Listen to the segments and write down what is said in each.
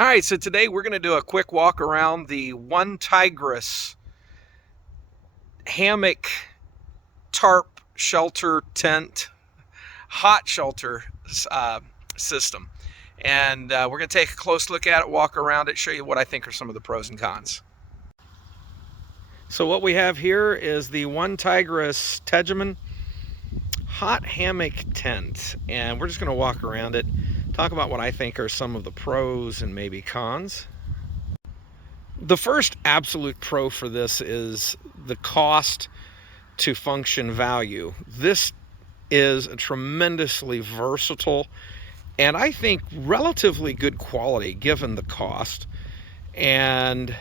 All right, so today we're going to do a quick walk around the Onetigris hammock tarp shelter tent hot shelter system. And we're going to take a close look at it, walk around it, show you what I think are some of the pros and cons. So what we have here is the Untitled Tegimen hot hammock tent, and we're just going to walk around it, talk about what I think are some of the pros and maybe cons. The first absolute pro for this is the cost to function value. This is a tremendously versatile and I think relatively good quality given the cost, and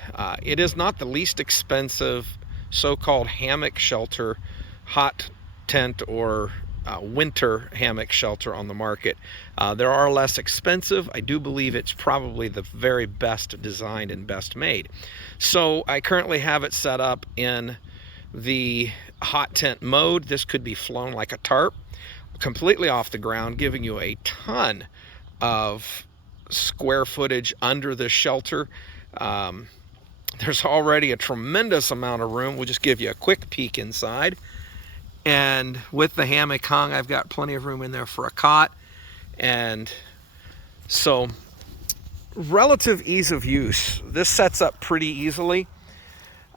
it is not the least expensive so-called hammock shelter, hot tent or winter hammock shelter on the market. There are less expensive. I do believe it's probably the very best designed and best made. So I currently have it set up in the hot tent mode. This could be flown like a tarp, completely off the ground, giving you a ton of square footage under the shelter. There's already a tremendous amount of room. We'll just give you a quick peek inside. And with the hammock hung, I've got plenty of room in there for a cot. And so, relative ease of use. This sets up pretty easily.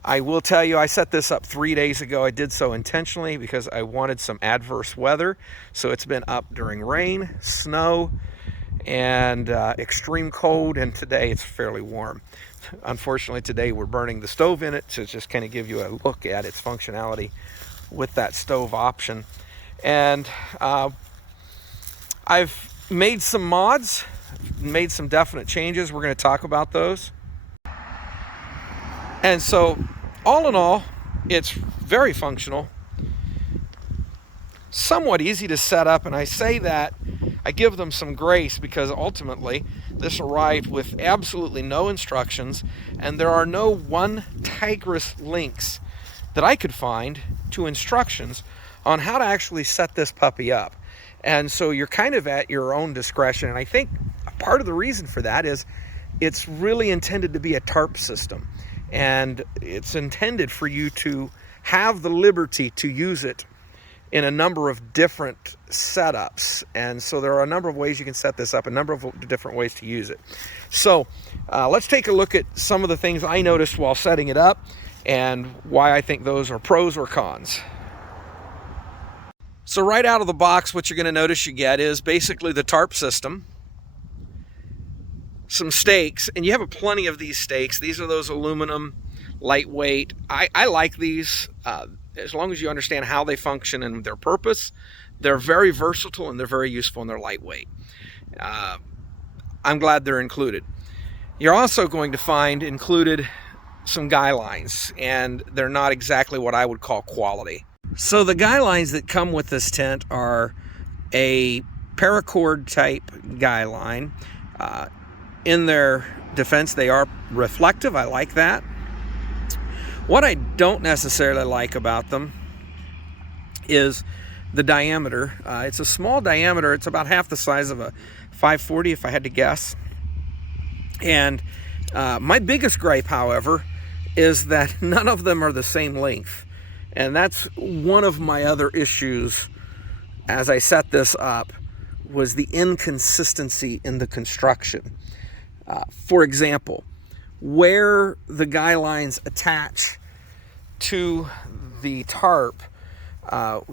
I will tell you, I set this up 3 days ago. I did so intentionally because I wanted some adverse weather. So it's been up during rain, snow, and extreme cold, and today it's fairly warm. Unfortunately, today we're burning the stove in it, to just kind of give you a look at its functionality with that stove option. And I've made some mods, made some definite changes. We're going to talk about those. And so, all in all, it's very functional, somewhat easy to set up, and I say that, I give them some grace because ultimately this arrived with absolutely no instructions, and there are no Onetigris links that I could find to instructions on how to actually set this puppy up. And so you're kind of at your own discretion, and I think part of the reason for that is it's really intended to be a tarp system. And it's intended for you to have the liberty to use it in a number of different setups. And so there are a number of ways you can set this up, a number of different ways to use it. So let's take a look at some of the things I noticed while setting it up and why I think those are pros or cons. So right out of the box, what you're going to notice you get is basically the tarp system, some stakes, and you have plenty of these stakes. These are those aluminum, lightweight. I like these as long as you understand how they function and their purpose. They're very versatile and they're very useful and they're lightweight. I'm glad they're included. You're also going to find included some guy lines, and they're not exactly what I would call quality. So the guy lines that come with this tent are a paracord type guy line. In their defense, they are reflective. I like that. What I don't necessarily like about them is the diameter. It's a small diameter. It's about half the size of a 540 if I had to guess. And my biggest gripe, however, is that none of them are the same length. And that's one of my other issues as I set this up, was the inconsistency in the construction. For example, where the guy lines attach to the tarp,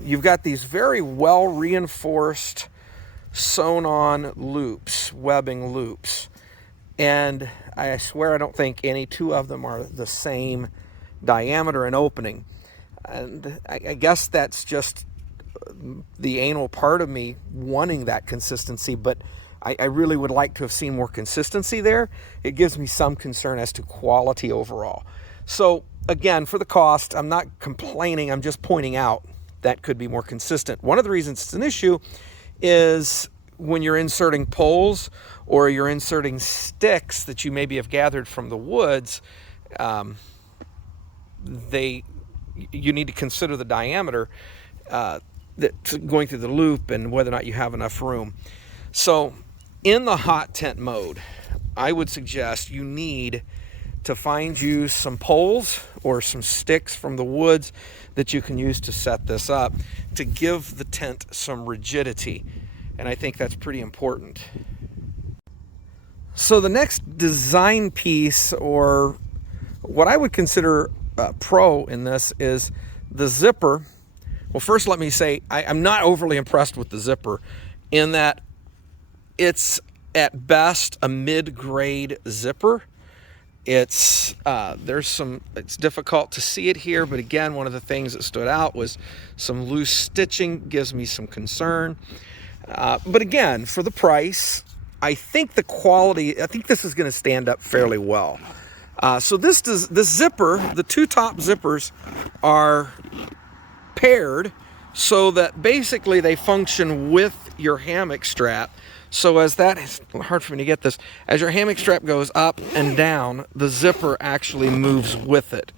you've got these very well reinforced sewn on loops, webbing loops, and I swear I don't think any two of them are the same diameter and opening. And I guess that's just the anal part of me wanting that consistency, but I really would like to have seen more consistency there. It gives me some concern as to quality overall. So again, for the cost, I'm not complaining, I'm just pointing out that could be more consistent. One of the reasons it's an issue is when you're inserting poles or you're inserting sticks that you maybe have gathered from the woods, you need to consider the diameter that's going through the loop and whether or not you have enough room. So in the hot tent mode, I would suggest you need to find you some poles or some sticks from the woods that you can use to set this up to give the tent some rigidity. And I think that's pretty important. So the next design piece, or what I would consider a pro in this, is the zipper. Well, first let me say I'm not overly impressed with the zipper in that it's at best a mid-grade zipper. It's difficult to see it here, but again, one of the things that stood out was some loose stitching. Gives me some concern. But again, for the price, I think the quality, I think this is going to stand up fairly well. So this zipper, the two top zippers are paired so that basically they function with your hammock strap. So as that, it's hard for me to get this, as your hammock strap goes up and down, the zipper actually moves with it.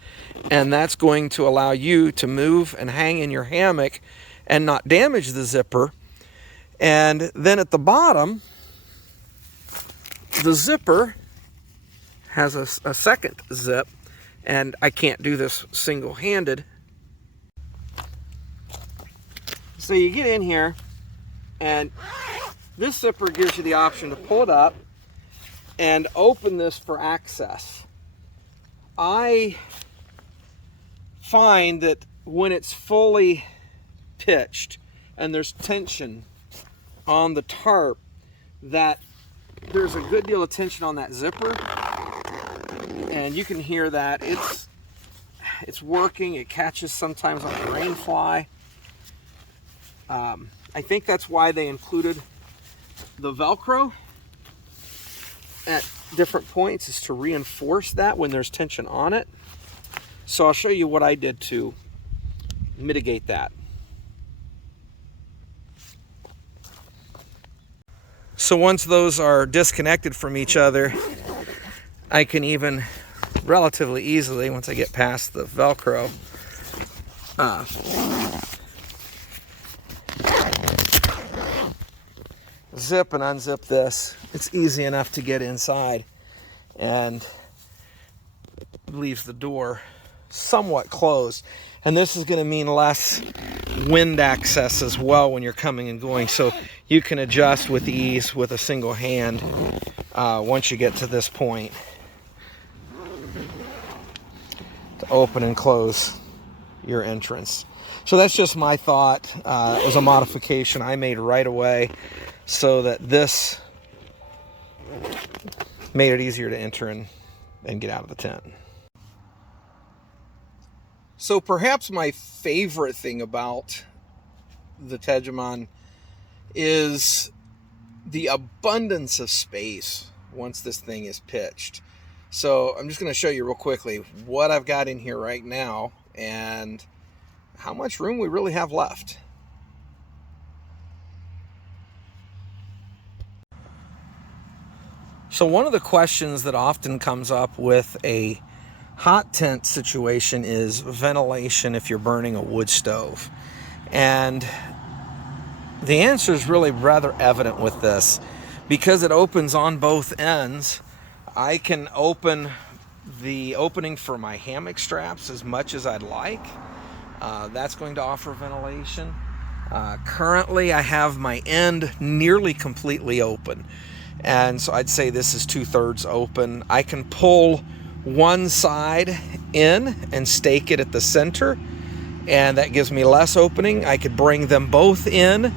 And that's going to allow you to move and hang in your hammock and not damage the zipper. And then at the bottom, the zipper has a second zip, and I can't do this single-handed. So you get in here, and this zipper gives you the option to pull it up and open this for access. I find that when it's fully pitched and there's tension on the tarp, that there's a good deal of tension on that zipper, and you can hear that it's working. It catches sometimes on a rain fly. I think that's why they included the Velcro at different points, is to reinforce that when there's tension on it. So I'll show you what I did to mitigate that. So once those are disconnected from each other, I can even relatively easily, once I get past the Velcro, zip and unzip this. It's easy enough to get inside, and leaves the door somewhat closed. And this is going to mean less wind access as well when you're coming and going, so you can adjust with ease with a single hand once you get to this point to open and close your entrance. So that's just my thought. It was a modification I made right away so that this made it easier to enter and get out of the tent. So perhaps my favorite thing about the Tegimen is the abundance of space once this thing is pitched. So I'm just going to show you real quickly what I've got in here right now and how much room we really have left. So one of the questions that often comes up with a hot tent situation is ventilation if you're burning a wood stove. And the answer is really rather evident with this. Because it opens on both ends, I can open the opening for my hammock straps as much as I'd like. That's going to offer ventilation. Currently I have my end nearly completely open, and so I'd say this is 2/3 open. I can pull one side in and stake it at the center, and that gives me less opening. I could bring them both in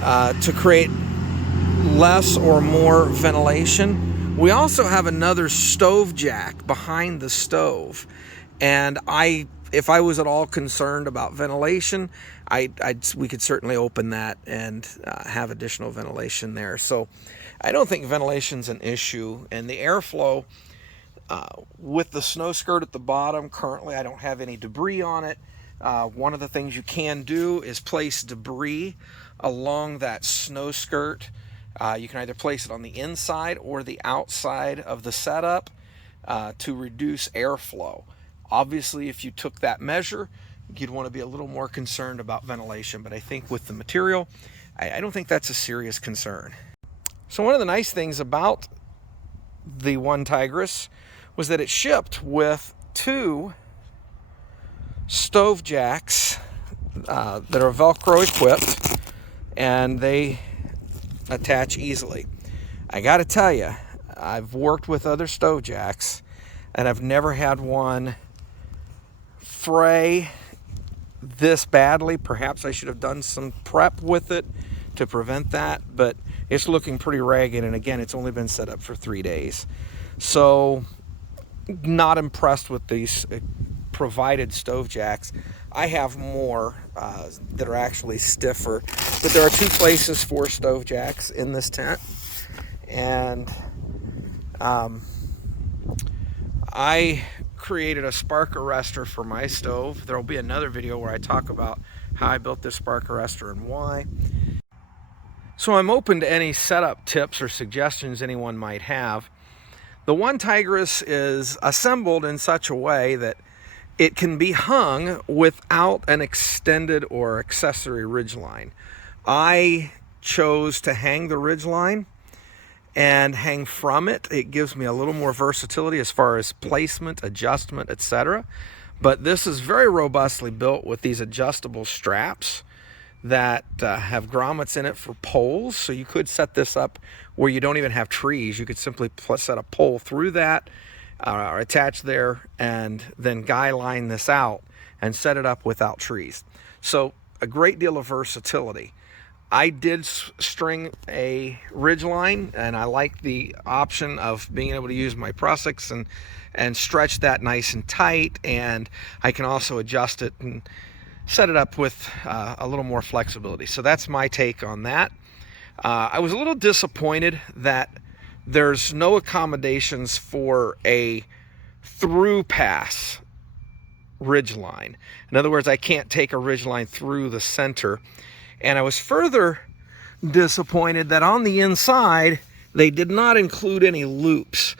to create less or more ventilation. We also have another stove jack behind the stove, and if I was at all concerned about ventilation, we could certainly open that and have additional ventilation there. So I don't think ventilation's an issue. And the airflow with the snow skirt at the bottom, currently I don't have any debris on it. One of the things you can do is place debris along that snow skirt. You can either place it on the inside or the outside of the setup to reduce airflow. Obviously, if you took that measure, you'd want to be a little more concerned about ventilation, but I think with the material, I don't think that's a serious concern. So one of the nice things about the Onetigris was that it shipped with 2 stove jacks that are Velcro equipped, and they attach easily. I got to tell you, I've worked with other stove jacks, and I've never had one fray this badly. Perhaps I should have done some prep with it to prevent that, but it's looking pretty ragged, and again, it's only been set up for 3 days. So, not impressed with these provided stove jacks. I have more that are actually stiffer, but there are 2 places for stove jacks in this tent, and I created a spark arrestor for my stove. There will be another video where I talk about how I built this spark arrestor and why. So I'm open to any setup tips or suggestions anyone might have. The Onetigris is assembled in such a way that it can be hung without an extended or accessory ridgeline. I chose to hang the ridgeline and hang from it. It gives me a little more versatility as far as placement, adjustment, etc. But this is very robustly built with these adjustable straps that have grommets in it for poles. So you could set this up where you don't even have trees. You could simply set a pole through that, or attach there, and then guy line this out and set it up without trees. So a great deal of versatility. I did string a ridgeline, and I like the option of being able to use my prusiks and stretch that nice and tight, and I can also adjust it and set it up with a little more flexibility. So that's my take on that. I was a little disappointed that there's no accommodations for a through pass ridgeline. In other words, I can't take a ridgeline through the center. And I was further disappointed that on the inside, they did not include any loops.